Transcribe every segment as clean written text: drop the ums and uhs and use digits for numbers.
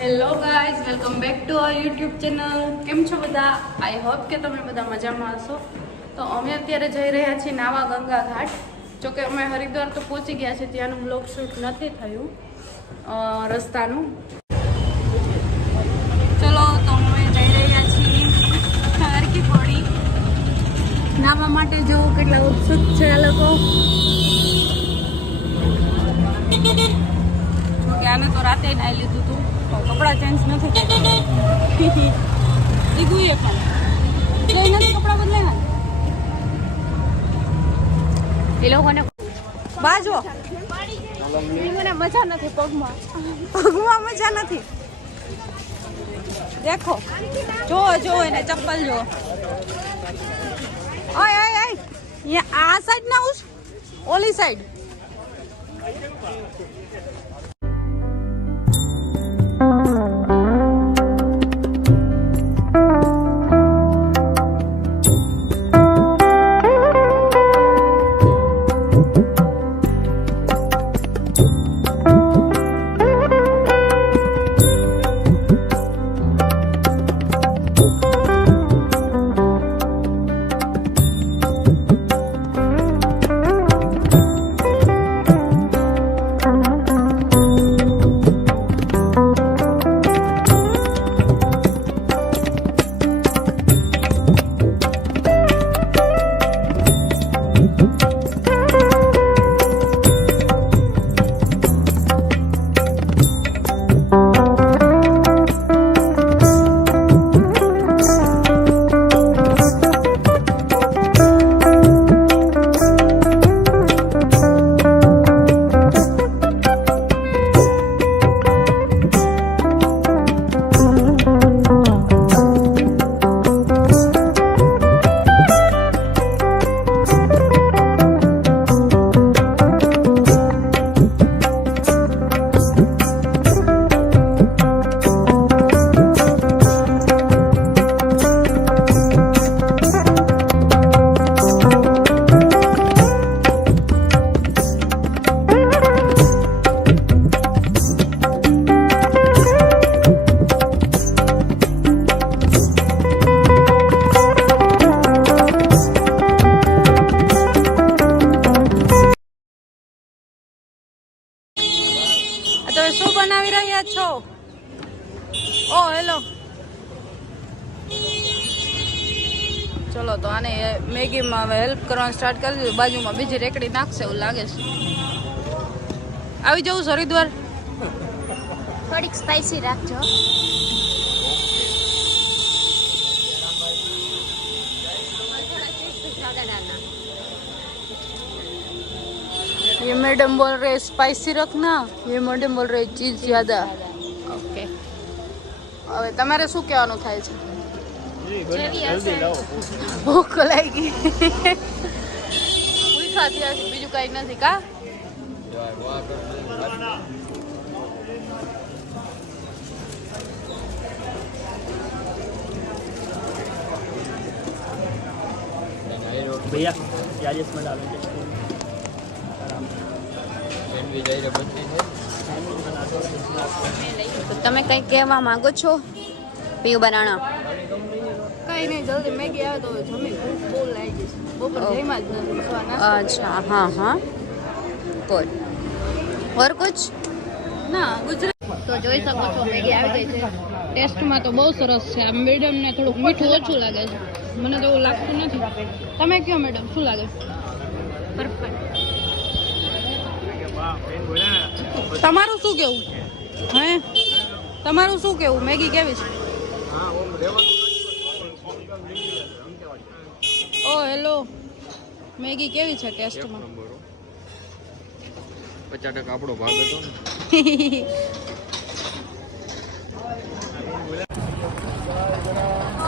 Hello guys, welcome back to our YouTube channel. કેમ છો બધા? આઈ હોપ કે તમે બધા મજામાં હશો. તો અમે અત્યારે જઈ રહ્યા છીએ નાવા ગંગા ઘાટ. જોકે અમે હરિદ્વાર તો પહોંચી ગયા છે, ત્યાંનું બ્લોગ શૂટ નથી થયું રસ્તાનું. ચલો તો અમે જઈ રહ્યા છીએ હરકી પોડી નાવા માટે. જો કેટલા ઉત્સુક છે આ લોકો. જોકે આને તો રાતે નાઈ લીધું હતું, તો કપડાં ચેન્જ નથી કર્યા. દીધું એ પણ એટલે નથી કપડાં બદલાયા એ લોકોને. બાજુ મને મજા નથી, પગમાં મજા નથી. દેખો, જો એને ચપ્પલ જો. ઓય ઓય ઓય, આ સાઈડ ના ઉસ, ઓલી સાઈડ. તમે શું બનાવી રહ્યા છો? ઓ હેલો, ચલો તો આને મેગીમાં હવે હેલ્પ કરવાનું સ્ટાર્ટ કરી દીધું. બાજુમાં બીજી રેકડી નાખશે એવું લાગે છે. આવી જવું હરિદ્વાર. થોડીક સ્પાઈસી રાખજો. ये मैडम बोल रहे स्पाइसी रखना, ये मैडम बोल रहे चीज ज्यादा. ओके, હવે તમારે શું કહેવાનું થાય છે? ભૂખ લાગી, ભૂખા થયા છે, બીજું કઈ નથી કા? भैया प्याज इसमें डालेंगे। તમે કઈ કહેવા માંગો છો પીયુ બનાણા? કઈ નહીં, જલ્દી મેગી આવે તો જમી. ભૂખ બહુ લાગી છે, બપોર જમ્યા જ નથી. અચ્છા, હા હા, ગુડ. ઓર કુછ ના, ગુજરાત તો જોઈ શકો છો મેગી આવી ગઈ છે. ટેસ્ટમાં તો બહુ સરસ છે. આ મેડમને થોડુંક મીઠું ઓછું લાગે છે, મને તો એવું લાગતું નથી. તમે કયો મેડમ, શું લાગે? પરફેક્ટ. તમારું શું કેવું? હે, તમારું શું કેવું? મેગી કેવી છે? ઓ હેલો, મેગી કેવી છે ટેસ્ટમાં? 50% આપણો ભાગ હતો ને.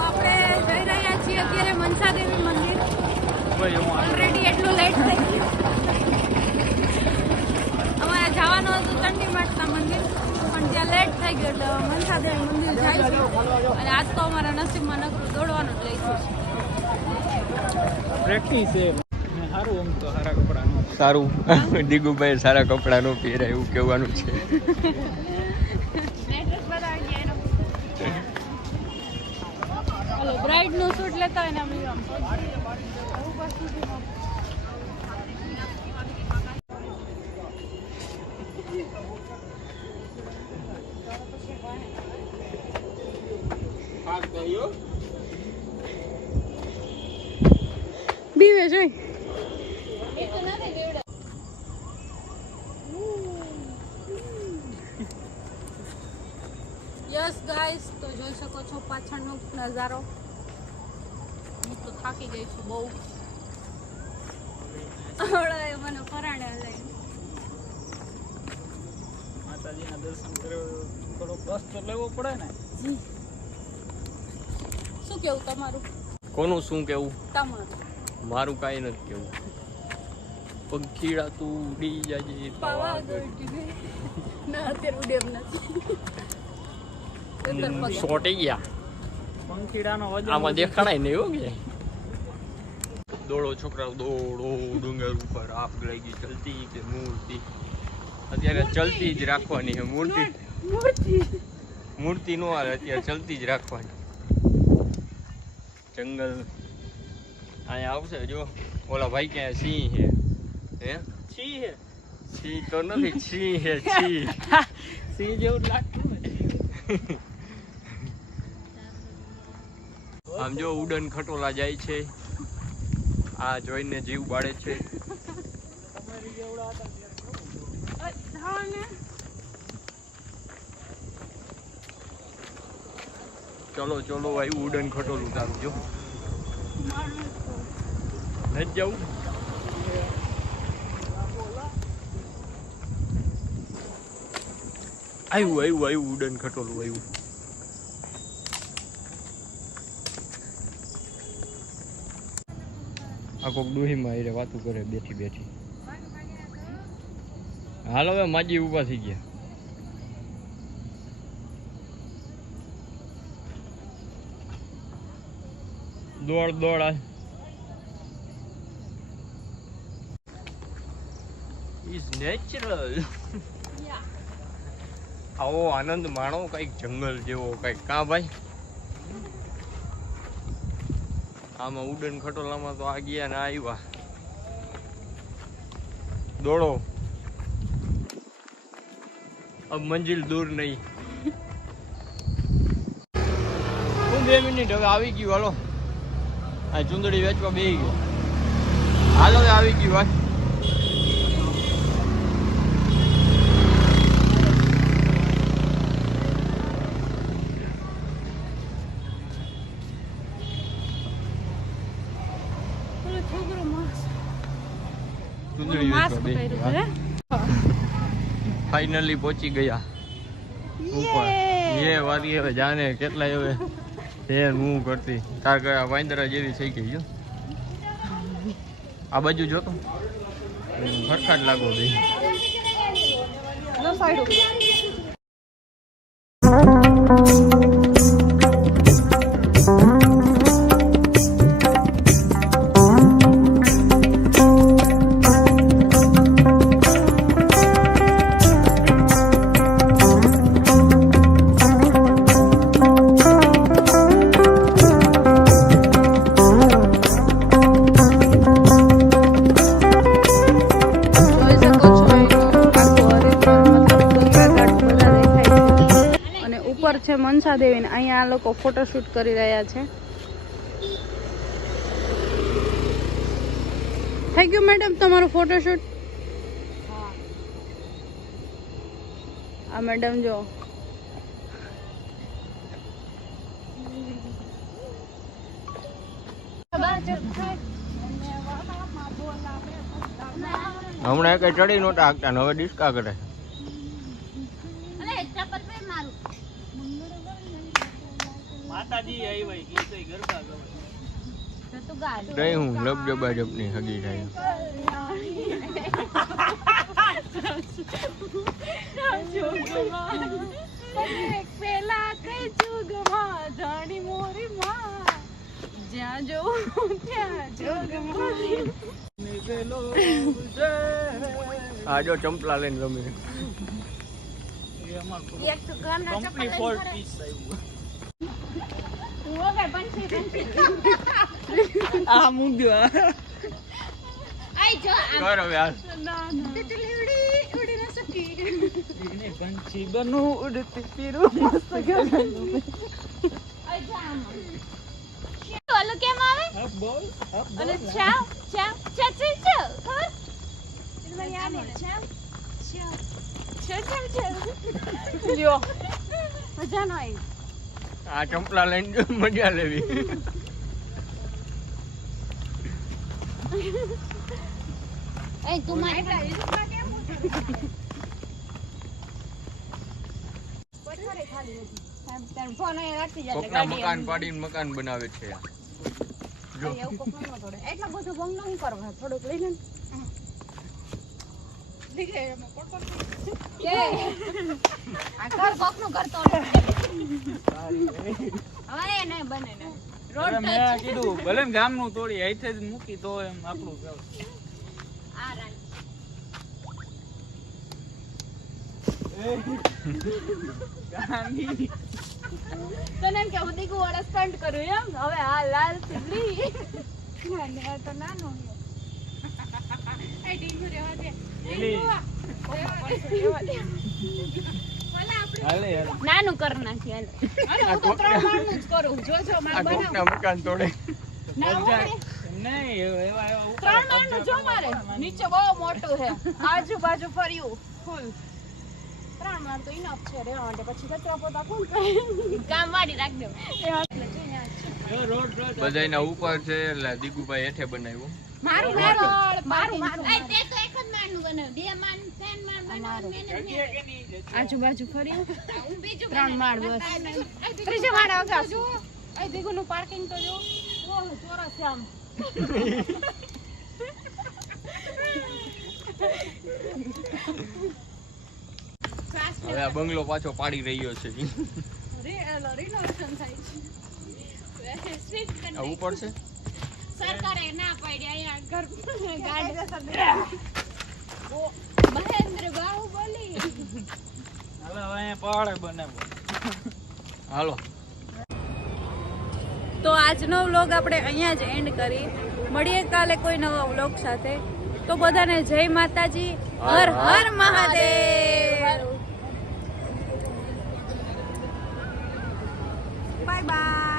આપણે જઈ રહ્યા છીએ અત્યારે મનસા દેવી મંદિર. ઓલરેડી એટલું લેટ થઈ ગયું. અમારે જવાનું હતું ચંડી માતા મંદિર, પણ ત્યાં લેટ થઈ ગયો એટલે મનસા દેવી મંદિર જાય છે. અને આજ તો અમારા નસીબમાં નકરું દોડવાનું જ લઈ છે. પ્રેક્ટિસ છે. સારું, આમ તો સારા કપડાનું સારું. દીગુભાઈ સારા કપડાં નો પહેરાય એવું કહેવાનું છે. લેતા હોય ને અમે આમ બીવે જોઈ યસ ગાઈસ તો જોઈ શકો છો પાછળનો નજારો હું તો થાકી ગઈ છું બહુ આવડાય મને ફરાણે લઈ માતાજીના દર્શન કરવા થોડો કષ્ટ તો લેવો પડે ને શું કેવું તમારું કોનું શું કેવું તમારું મારું કાંઈ નથી કેવું પંખીડા તું ઉડી જાજે પાવાગઢ ના અત્યારે ઉડેમ નથી સોટી ગયા પંખીડાનો વજન આમાં દેખાડાય નહીં હો કે દોડો છોકરાઓ દોડો ડુંગર ઉપર આપ લાગી ચલતી કે મૂર્તિ અત્યારે ચલતી જ રાખવાની છે મૂર્તિ નો હાલે અત્યારે ચલતી જ રાખવાની જંગલ અહીંયા આવશે જો ઓલા ભાઈ ક્યાં સિંહ છે હે છી હે સિંહ તો નથી સિંહ છે સિંહ સિંહ જેવું લાગતું ને આમ જો ઉડન ખટોલા જાય છે આ જોઈને જીવ બાળે છે તમારી જેવડા હતા ચલો ચલો આવ્યું ઉડન ખટોલું તારું જો નથી જવું આવ્યું ઉડન ખટોલું આવ્યું આ કોક ડોહીમાં એ વાતું કરે બેઠી બેઠી હાલ હવે માજી ઊભા થઈ ગયા દોડ દોડ ઇઝ નેચરલ આવો આનંદ માણો કઈક જંગલ જેવો કઈક કા ભાઈ આમાં ઉડન ખટોલામાં તો આ ગયા ને આવ્યા દોડો અબ મંજિલ દૂર નહીં 2 મિનિટ હવે આવી ગયું હાલો આ ચુંદડી વેચવા બેસી ગયો હાલો હવે આવી ગયું ભાઈ ફાઇનલી પહોંચી ગયા ઉપર એ વારી હવે જાને કેટલા હવે હે હું કરતી તાર ગયા વાંદરા જેવી થઈ ગઈ જો આ બાજુ જોતો ફરખા જ લાગો ભાઈ છે મનસા દેવી ને અહીંયા આ લોકો ફોટોશૂટ કરી રહ્યા છે થઈ ગયું મેડમ તમારું ફોટોશૂટ આ મેડમ જો હમણાં કઈ ચડી નહોતા હાંકતા ને હવે ડિસ્કા કરે માતાજી આવી ભાઈ ગીતો ગરબા ગમે રહી હું લબજબા જબની હગી થાય જ્યાં જોઉં ત્યાં આ જો ચંપલા લઈને રમે કંપની ફોલ્ટ પીસ આવ્યું આ મૂંગ્યો કર હવે હાલ. પંછી બનું ઉડતી ફીરું મસ્ત ગગન ઓલું કેમ આવે અપ બોલ ઓલું ચાવ ચાવ ચાવ ચાવ ચાવ ખબર મને યાદ હે ચાવ ચાવ ચાવ ચાવ ચાવ લ્યો મજા ન આવી આ ચંપલા લઈને જો, મજા લેવી. એ તું મારી ફોન અહીં રાખી જાય કોકના મકાન પાડીને મકાન બનાવે છે આ. જો એવું કોક ન તોડે એટલા બધું ભંગ ન કરવા થોડુંક લઈ લે આ ઘર કોકનું કરતો હવે એ નહીં બને ને રોડ મેં કીધું ભલે ને ગામનું તોડી અહીંથી જ મૂકી તો એમ આપણું કહેવાય. આ રાજ ગાંધી તને એમ કે હું દીકુ વાળા સ્ટન્ટ કરું એમ હવે આ લાલ સીલી ને તો નાનો એ ડીંગુ રેવા દે એલી હાલે યાર નાનું કર નાખી હાલ અરે હું તો 3 માળનું જ કરું જોજો આ મારે કોકના બનાવ મકાન તોડે. ના હોય નહીં એવા એવા 3 માળનું જો મારે નીચે બહુ મોટું છે આજુબાજુ ફર્યું ફૂલ 3 માળ તો ઇનફ છે રેવા માટે પછી કચરા પોતા કોણ કરે કામ વાળી રાખ દો રોડ રોડ બધાયના ઉપર છે એટલે દીકુભાઈ હેઠે બનાવ્યું. મારું મારું એ તે તો એક જ માળનું બનાવ્યું બે માળ ત્રણ માળ બનાવ્યું મેને આજુબાજુ ફર્યું હું બીજું 3 માળ બસ ત્રીજો માળ આવગા જો એ દીગુનું પાર્કિંગ તો જો ઓહ ચોરસ છે આમ હવે આ બંગલો પાછો પાડી રહ્યો છે. રિનોવેશન થાય છે સ્વીટ આ ઉપર છે. સરકારે ના પાડી અહીંયા ઘર મહેન્દ્ર બાહુબલી હાલો હવે અહીંયા પહાડ બનાવો હાલો તો આજનો વ્લોગ આપણે અહીંયા જ એન્ડ કરી મળીએ કાલે કોઈ નવા વ્લોગ સાથે. તો બધાને જય માતાજી, હર હર મહાદેવ, બાય બાય.